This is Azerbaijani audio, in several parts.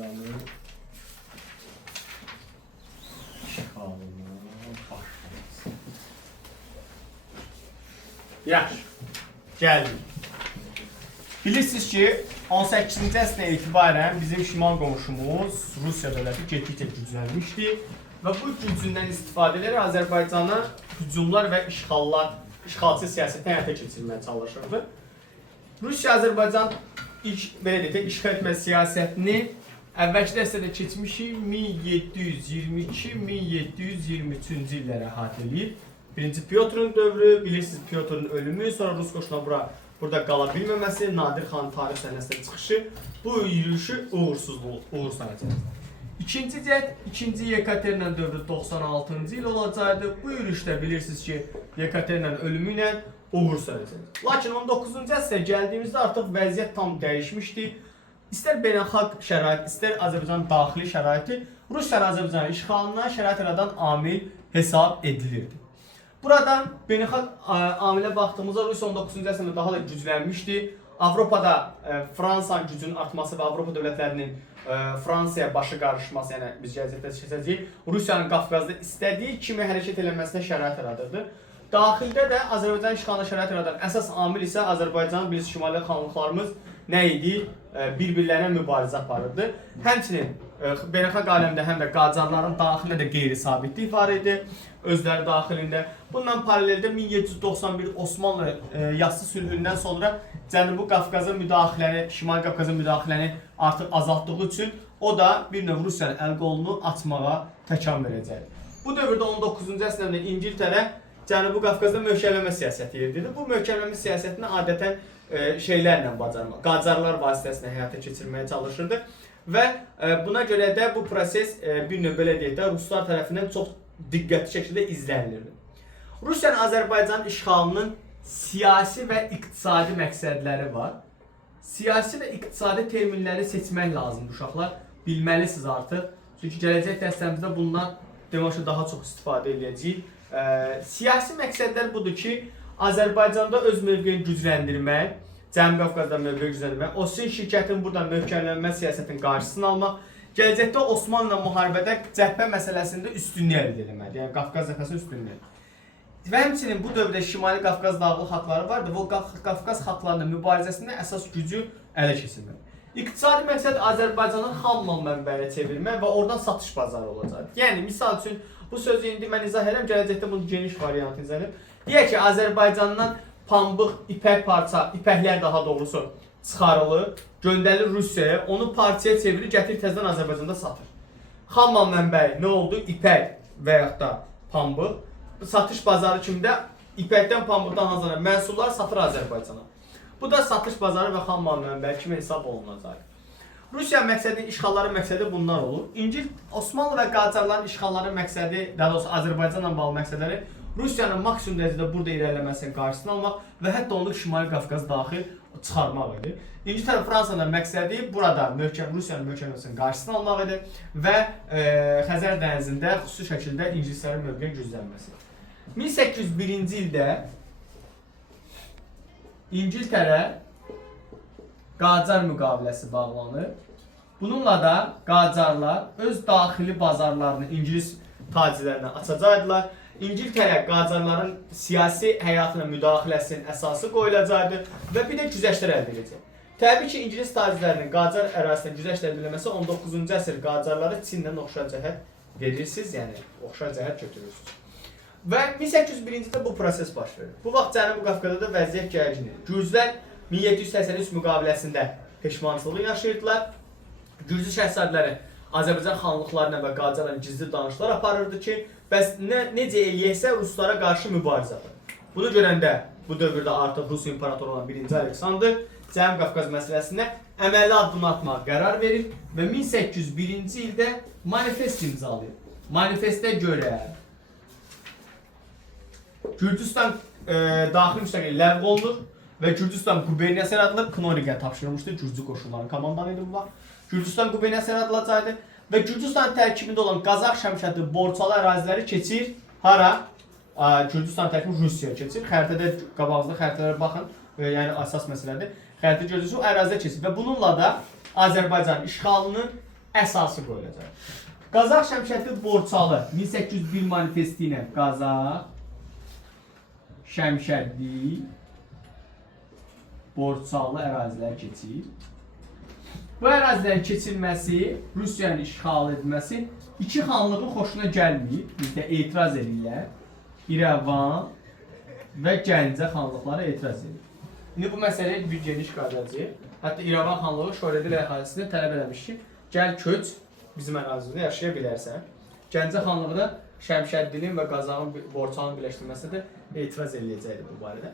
İşğalına başlaması. Yaxşı, gəldik. Bilirsiniz ki, 18-ci əsrdən etibarən bizim şimal qonşumuz Rusiya dövləti getdikcə güclənmişdi və bu gücündən istifadə edərək Azərbaycana hücumlar və işğalçı siyasətini həyata keçirməyə çalışırdı. Rusiya Azərbaycan belə deyək, işğal etmə siyasətini əvvəlki dəstədə keçmişik 1722-1723-cü illərə əhatə edir. Birinci Pyotrun dövrü, bilirsiniz Pyotrun ölümü, sonra Rus qoşununa burada qala bilməməsi, Nadir xanın tarix səhnəsinə çıxışı, bu yürüyüşü uğur sayacaq. İkinci Yekaterina dövrü 96-cı il olacaqdı. Bu yürüyüşdə bilirsiniz ki, Yekaterina'nın ölümü ilə uğur sayacaq. Lakin 19-cu əsrə gəldiyimizdə artıq vəziyyət tam dəyişmişdi. İstər beynəlxalq şərait, istər Azərbaycan daxili şəraiti Rusiyanın Azərbaycan işğalına şərait yaradan amil hesab edilirdi. Burada beynəlxalq amilə baxdığımızda Rusiya 19-cu əsrdə daha da güclənmişdi. Avropada Fransanın gücünün artması və Avropa dövlətlərinin Fransaya başı qarışması, yəni biz gələcəkdə keçəcəyik, Rusiyanın Qafqazda istədiyi kimi hərəkət eləməsinə şərait yaradırdı. Daxildə də Azərbaycan işğalına şərait yaradan əsas amil isə Azərbaycanın biz şimali xanlıqlarımız nə idi? Bir-birlərinə mübarizə aparırdı. Həmçinin beynəlxalq aləmdə həm də Qacarların daxilində də qeyri-sabitlik var idi, özləri daxilində. Bundan paraleldə 1791 Osmanlı yassı sülhündən sonra Cənubi Qafqaza müdaxiləni, Şimali Qafqaza müdaxiləni artıq azaltdığı üçün o da bir növ Rusiyanın əl-qolunu açmağa təkan verəcək. Bu dövrdə 19-cu əsrdə İngiltərə Cənubi Qafqazda möhkəmlənmə siyasəti yeridirdi. Bu möhkəmlənmə siyasətini adətən şeylərlə bacarmaq, Qacarlar vasitəsilə həyata keçirməyə çalışırdı və buna görə də bu proses bir növ belə deyək də Ruslar tərəfindən çox diqqətli şəkildə izlənilirdi. Rusiyanın Azərbaycan işğalının siyasi və iqtisadi məqsədləri var. Siyasi və iqtisadi terminləri seçmək lazımdır uşaqlar, bilməlisiniz artıq. Çünki gələcək dərslərimizdə bundan demək daha çox istifadə edəcəyik. Siyasi məqsədlər budur ki, Azərbaycanda öz mövqeyini gücləndirmək, Cənubi Qafqazda mövqeyi gücləndirmək, Osin şirkətinin burada möhkəmlənmə siyasətinin qarşısını almaq, gələcəkdə Osmanlıla müharibədə cəbhə məsələsində üstünlük əldə etməlidir, yəni Qafqaz cəbhəsinin üstünlüyü. Və həmçinin bu dövrdə Şimali Qafqaz dağlıq xalqları vardı və o Qafqaz xalqlarının mübarizəsində əsas gücü ələ keçirmək. İqtisadi məqsəd Azərbaycanın xam mal mənbəyinə çevirmək və oradan satış bazarı olacaq. Yəni, misal üçün, bu sözü indi mən izah edirəm, gələcəkdə bunun geniş variantını izah edirəm. Deyək ki, Azərbaycandan pambıq, ipək parça, ipəklər daha doğrusu çıxarılır, göndərilir Rusiyaya, onu parçaya çevirir, gətirir təzədən Azərbaycanda satır. Xam mal mənbəyi nə oldu? İpək və yaxud da pambıq. Satış bazarı kimi də ipəkdən, pambıqdan hazırlanan məhsullar satır Azərbaycana. Bu da satış bazarı və xam mal mənbəyi kimi hesab olunacaq. Rusiya məqsədi, işğalların məqsədi bunlar olur. Osmanlı və Qacarların işğalların məqsədi, daha doğrusu Azərbaycanla bağlı məqsədləri Rusiyanın maksimum dərəcədə burada irəliləməsinin qarşısını almaq və hətta onu Şimali Qafqaz daxil çıxarmaq idi. İngiltərə, Fransanın məqsədi burada Rusiyanın möhkəmlənməsinin qarşısını almaq idi və Xəzər dənizində xüsusi şəkildə ingilislərin mövqeyinin güclənməsi. 1801-ci ildə İngiltərə Qacar müqaviləsi bağlanır. Bununla da Qacarlar öz daxili bazarlarını İngilis tacirlərinə açacaqdılar. İngiltərə Qacarların siyasi həyatına müdaxiləsinin əsası qoyulacaqdı və bir də güzəştlər əldə edəcək. Təbii ki, İngilis tacirlərinin Qacar ərazisində güzəşt əldə edilməsi 19-cu əsr Qacarları Çindən oxşar cəhət verirsiniz, yəni oxşar cəhət götürürsünüz. Və 1801-ci ildə bu proses baş verir. Bu vaxt Cənubi Qafqazda da vəziyyət gərgindir. Gürcülər 1783 müqaviləsində peşmançılığı yaşayırdılar. Gürcü şəhzadələri Azərbaycan xanlıqlarına və Qacarların gizli danışıqlar aparırdı ki, bəs necə eləyəksə Ruslara qarşı mübarizə aparır. Bunu görəndə bu dövrdə artıq Rus imparatoru olan 1-ci Aleksandr Cənubi Qafqaz məsələsində əməlli addım atmağa qərar verir və 1801-ci ildə manifest imzalayır. Manifestə görə Gürcüstan daxili müstəqilliyi ləğv olunur və Gürcüstan quberniyası yaradılır. Knoriqə tapşırılmışdı, Gürcü qoşunların komandanı idi bu vaxt. Gürcüstan quberniyası yaradılacaqdı və Gürcüstan tərkibində olan Qazax, Şəmşədi, Borçalı əraziləri keçir. Hara? Gürcüstan tərkibində Rusiyaya keçir. Xəritədə, qabağınızda xəritələrə baxın, yəni əsas məsələdir. Xəritə görürsünüz, o ərazidə keçir və bununla da Azərbaycan işğalının əsası qoyulacaq. Qazax Şəmşədli Borçalı 1801 manifesti ilə Qazax Şəmşədli Borçalı ərazilər keçir. Bu ərazilərin keçilməsi, Rusiyanın işğal edilməsi iki xanlığın xoşuna gəlməyib. Bizdə etiraz edirlər. İrəvan və Gəncə xanlıqları etiraz edir. İndi bu məsələyə bir geniş qalacaq. Hətta İrəvan xanlığı Şöhrədil əhalisini tələb eləmiş ki, gəl köç bizim ərazimizdə yaşaya bilərsən. Gəncə xanlığı da Şəmşəddinin və Qazaxın Borçalının birləşdirməsinə də etiraz eləyəcəkdir bu barədə.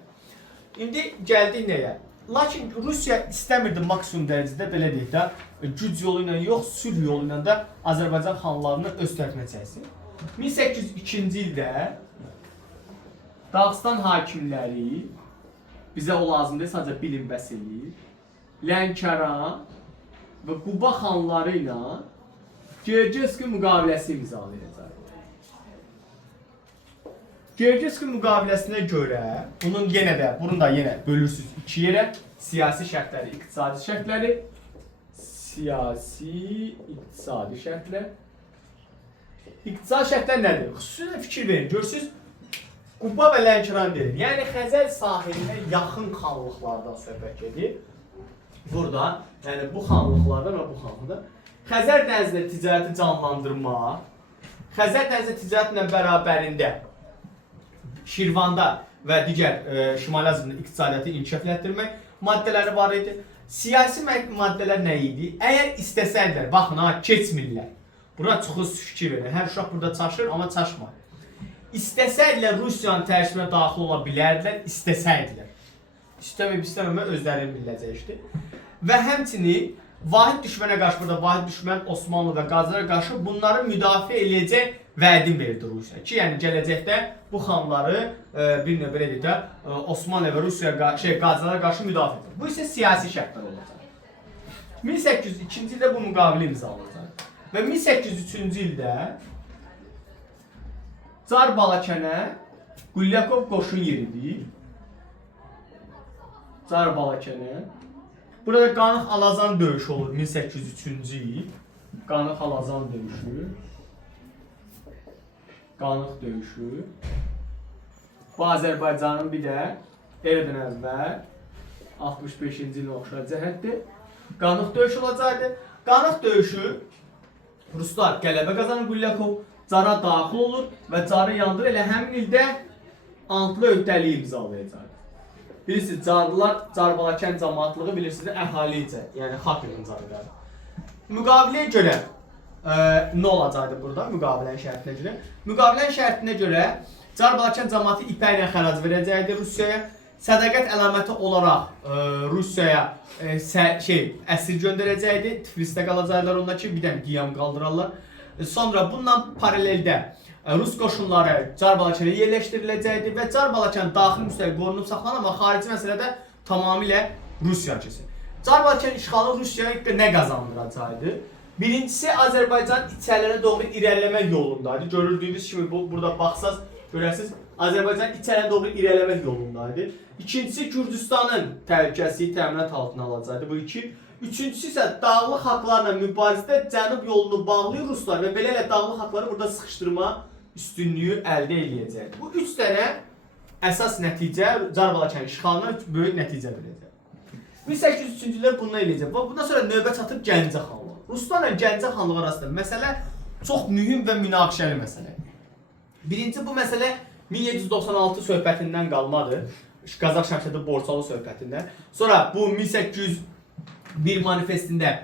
İndi gəldik nəyə? Lakin Rusiya istəmirdi maksimum dərəcədə belə deyək də güc yolu ilə yox, sülh yolu ilə də Azərbaycan xanlarını öz tərəfinə çəksin. 1802-ci ildə Dağıstan hakimləri bizə o lazımdır, sadəcə bilin bəs eləyir. Lənkəran və Quba xanları ilə Gergeski müqaviləsi imzalayacaq. Gergeski müqaviləsinə görə, bunun bunu da yenə bölürsünüz iki yerə. Siyasi şərtləri, iqtisadi şərtləri. Siyasi, iqtisadi şərtlər. İqtisadi şərtlər nədir? Xüsusilə fikir verin, görürsünüz. Quba və Lənkəran deyil. Yəni Xəzər sahilinə yaxın xanlıqlardan söhbət gedir. Burada, yəni bu xanlıqlardan və bu xanlıqda Xəzər dənizində ticarəti canlandırmaq, Xəzər dənizində ticarətlə bərabərində Şirvanda və digər Şimali Azərbaycanda iqtisadiyyatı inkişaf etdirmək maddələri var idi. Siyasi maddələr nə idi? Əgər istəsəydilər, baxın ha, keçmirlər. Bura çıxız fikir verin. Hər uşaq burada çaşır, amma çaşmır. İstəsəydilər Rusiyanın tərkibinə daxil ola bilərdilər, istəsəydilər. İstəmə özlərinin biləcəkdir. Və həmçinin vahid düşmənə qarşı, burada vahid düşmən Osmanlı və Qacarlara qarşı bunları müdafiə eləyəcək vədim verdi Rusiya. Ki, yəni gələcəkdə bu xanları bir növ belə deyək də Osmanlı və Qacarlara qarşı müdafiə edir. Bu isə siyasi şərtlər olacaq. 1802-ci ildə bu müqavilə imzalanacaq. Və 1803-cü ildə Çar Balakənə Qulyakov qoşun yeridir. Çar Balakənə. Burada Qanıq Alazan döyüşü olur 1803-cü il. Qanıq Alazan döyüşü. Qanıq döyüşü. Bu Azərbaycanın bir də eradan əvvəl 65-ci ilin oxşar cəhətdir. Qanıq döyüşü olacaqdı. Qanıq döyüşü Ruslar qələbə qazanır, Qulyakov Cara daxil olur və Carı yandır. Elə həmin ildə antlı öhdəliyi imzalayacaq. Bilirsiniz, Carlılar, Car Balakən cəmaatlığı bilirsiniz, əhalincə, yəni xalq yığıncaqları. Müqaviləyə görə nə olacaqdı burada, müqavilənin şərtinə görə? Müqavilənin şərtinə görə Car Balakən cəmaatı ipəklə xərac verəcəkdi Rusiyaya. Sədaqət əlaməti olaraq Rusiyaya əsir göndərəcəkdi. Tiflisdə qalacaqlar onlar ki, bir dənə qiyam qaldırarlar. Sonra bundan paraleldə Rus qoşunları Car Balakənə yerləşdiriləcəkdi və Car Balakən daxili müstəqil qorunub saxlanır, amma xarici məsələdə tamamilə Rusiya keçir. Car Balakən işğalı Rusiyaya nə qazandıracaqdı? Birincisi, Azərbaycan içərilərə doğru irəliləmək yolundaydı. Görüldüyünüz kimi burada baxsaz, görərsiniz, Azərbaycan içərilərə doğru irəliləmək yolundaydı. İkincisi, Gürcüstanın təhlükəsizliyi təminat altına alacaqdı bu iki. Üçüncüsü isə dağlıq xalqlarla mübarizədə cənub yolunu bağlayır Ruslar və belələ dağlıq xalqları burada sıxışdırma üstünlüyü əldə edəcəkdir. Bu üç dənə əsas nəticə Car Balakən işğalına böyük nəticə verəcək. 1803-cü ildə bundan eləyəcək. Bundan sonra növbə çatıb Gəncə xanlığı. Ruslarla Gəncə xanlığı arasında məsələ çox mühüm və münaqişəli məsələdir. Birinci, bu məsələ 1796 söhbətindən qalmadır. Qazax Şəmşədli Borçalı söhbətindən. Sonra bu 1801 manifestində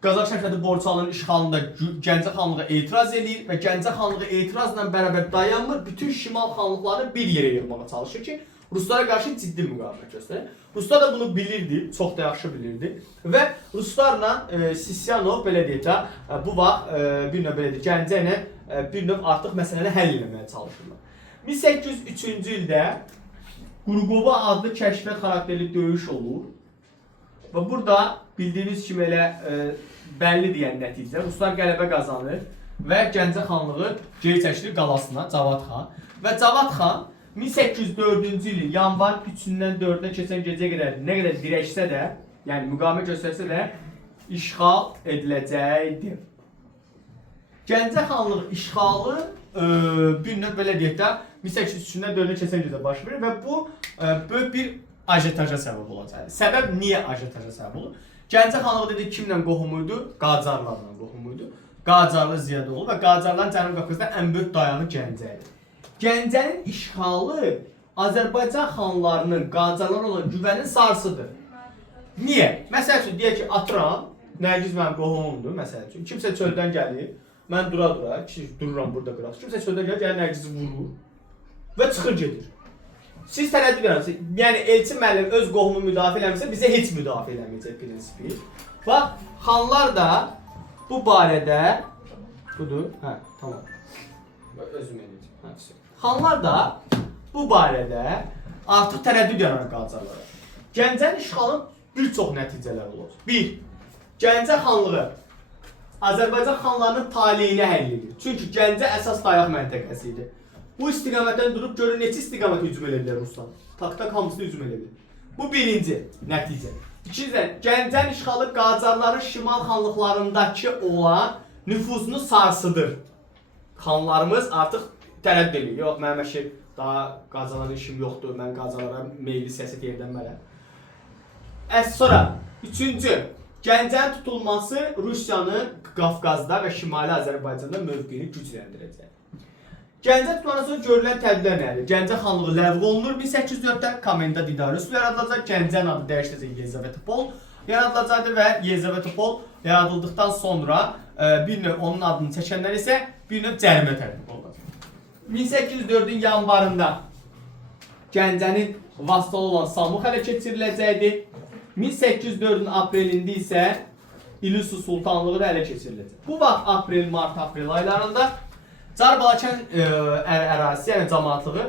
Qazax Şəmşədli Borçalının işğalında Gəncə xanlığı etiraz edir və Gəncə xanlığı etirazla bərabər dayanmır, bütün şimal xanlıqlarını bir yerə yığmağa çalışır ki, Ruslara qarşı ciddi müqavimət göstərir. Ruslar da bunu bilirdi, çox da yaxşı bilirdi və Ruslarla Sisyanov belə deyək də bu vaxt bir növ belə deyək, Gəncə ilə bir növ artıq məsələni həll etməyə çalışırlar. 1803-cü ildə Qurqova adlı kəşfiyyat xarakterli döyüş olur və burada bildiyiniz kimi elə bəlli deyən nəticə Ruslar qələbə qazanır və Gəncə xanlığı geri çəkilir qalasına Cavad xan və Cavad xan 1804-cü ilin yanvar 3-dən 4-ə keçən gecəyə qədər nə qədər dirəksə də, yəni müqavimət göstərsə də işğal ediləcəkdir. Gəncə xanlığı işğalı bir növ belə deyək də 1803-də dövrə keçən ildə baş verir və bu böyük bir ajitaja səbəb olacaq. Səbəb niyə ajitaja səbəb olur? Gəncə xanlığı dedik kimlə qohumu idi? Qacarlarla qohumu idi. Qacarlı Ziyadoğlu və Qacarların Cənubi Qafqazda ən böyük dayanı Gəncə idi. Gəncənin işğalı Azərbaycan xanlarının Qacarlara olan güvənin sarsıdır. Niyə? Məsəl üçün deyək ki, Atıran, Nərgiz mənim qohumumdur, məsəl üçün. Kimsə çöldən gəlir, mən dura-dura, dururam burada qıraq. Kimsə çöldən gəlir, Nərgizi vurur və çıxır gedir. Siz tərəddüd edirsiniz. Yəni Elçin müəllim öz qohumu müdafiə eləmirsə, bizə heç müdafiə eləməyəcək prinsipi. Bax, xanlar da bu barədə budur. Hə, tamam. Özüm eləyəcəm. Hə, xanlar da bu barədə artıq tərəddüd yaranan Qacarlara. Gəncənin işğalının bir çox nəticələri olur. 1. Gəncə xanlığı Azərbaycan xanlarının taleyini həll edir. Çünki Gəncə əsas dayaq məntəqəsi idi. Bu istiqamətdən durub görün neçə istiqamət hücum edirlər Ruslar. Tak-tak hamısını hücum edir. Bu birinci nəticə. İkincisi, Gəncənin işğalı Qacarların şimal xanlıqlarındakı olan nüfuzunu sarsıdır. Xanlarımız artıq tərəddüd edir. Yox, mənim əşi daha Qacarlara işim yoxdur, mən Qacarlara meyli siyasət yerlənmərəm. Sonra, üçüncü, Gəncənin tutulması Rusiyanın Qafqazda və Şimali Azərbaycanda mövqeyini gücləndirəcək. Gəncə tutulandan sonra görülən tədbirlər nədir? Gəncə xanlığı ləğv olunur 1804-də, Komenda Didarius yaradılacaq, Gəncənin adı dəyişiləcək Yelizavetpol yaradılacaqdır və Yelizavetpol yaradıldıqdan sonra bir növ onun adını çəkənlər isə bir növ cərimə tətbiq olunacaq. 1804-ün yanvarında Gəncənin vasalı olan Samux ələ keçiriləcəkdir. 1804-ün aprelində isə İlüsu Sultanlığı da ələ keçiriləcək. Bu vaxt aprel aylarında Çar Balakən ərazisi, yəni cəmaatlığı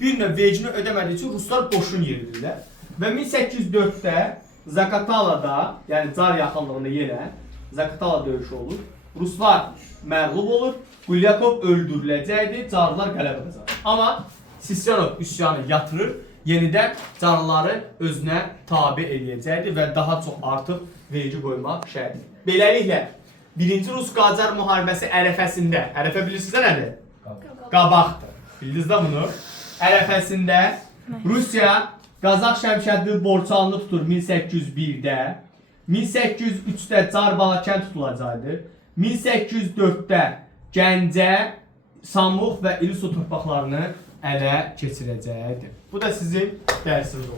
bir növ vecini ödəmədiyi üçün Ruslar boşun yeridirlər. Və 1804-də Zaqatalada, yəni Çar yaxınlığında yenə Zaqatala döyüşü olur. Ruslar məğlub olur, Qulyakov öldürüləcəkdir, Çarlar qələbə qazanır. Amma Sisyanov üsyanı yatırır, yenidən Çarları özünə tabe edəcəkdir və daha çox artıq vergi qoymaq şərtidir. Beləliklə, Birinci Rus-Qacar müharibəsi ərəfəsində, ərəfə bilirsinizdə nədir? Qabaqdır. Bildiniz də bunu? Ərəfəsində Rusiya Qazax Şəmşədli Borçalını tutur 1801-də, 1803-də Çar Balakən tutulacaqdır, 1804-də Gəncə, Samux və İlüsu torpaqlarını ələ keçirəcəkdir. Bu da sizin dərsiniz olur.